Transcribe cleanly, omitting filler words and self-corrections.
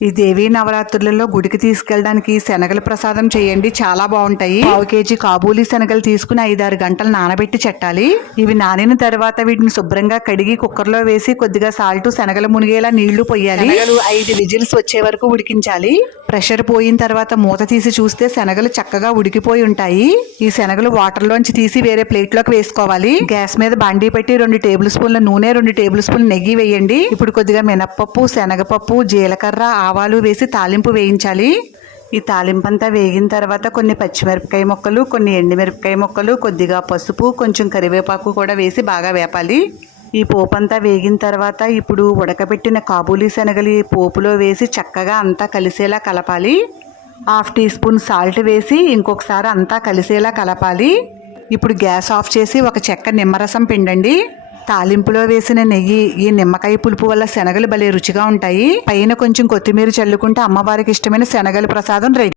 ఈ దేవీ నవరాత్రులలో గుడికి తీసుకెళ్ళడానికి శనగల ప్రసాదం చేయండి, చాలా బాగుంటాయి. 1/2 కేజీ కాబూలీ శనగలు తీసుకుని 5-6 గంటలు నానబెట్టి చెట్టాలి. ఇవి నానిన తర్వాత వీటిని శుభ్రంగా కడిగి కుక్కర్లో వేసి కొద్దిగా సాల్ట్, శనగలు మునిగేలా నీళ్లు పోయాలి. శనగలు 5 విజిల్స్ వచ్చే వరకు ఉడికించాలి. ప్రెషర్ పోయిన తర్వాత మూత తీసి చూస్తే శనగలు చక్కగా ఉడికిపోయి ఉంటాయి. ఈ శనగలు వాటర్ లోంచి తీసి వేరే ప్లేట్ లోకి వేసుకోవాలి. గ్యాస్ మీద బండి పెట్టి 2 టేబుల్ స్పూన్ల నూనె, 2 టేబుల్ స్పూన్ల నెయ్యి వేయండి. ఇప్పుడు కొద్దిగా మినప్పప్పు, శనగపప్పు, జీలకర్ర, ఆవాలు వేసి తాలింపు వేయించాలి. ఈ తాలింపు అంతా వేగిన తర్వాత కొన్ని పచ్చిమిరపకాయ ముక్కలు, కొన్ని ఎండుమిరపకాయ ముక్కలు, కొద్దిగా పసుపు, కొంచెం కరివేపాకు కూడా వేసి బాగా వేపాలి. ఈ పోపు అంతా వేగిన తర్వాత ఇప్పుడు ఉడకబెట్టిన కాబూలీ శనగలు పోపులో వేసి చక్కగా అంతా కలిసేలా కలపాలి. 1/2 టీ స్పూన్ సాల్ట్ వేసి ఇంకొకసారి అంతా కలిసేలా కలపాలి. ఇప్పుడు గ్యాస్ ఆఫ్ చేసి ఒక చెక్క నిమ్మరసం పిండండి. తాలింపులో వేసిన నెయ్యి, ఈ నిమ్మకాయ పులుపు వల్ల శనగలు భలే రుచిగా ఉంటాయి. పైన కొంచెం కొత్తిమీర చల్లుకుంటే అమ్మవారికి ఇష్టమైన శనగల ప్రసాదం రెడీ.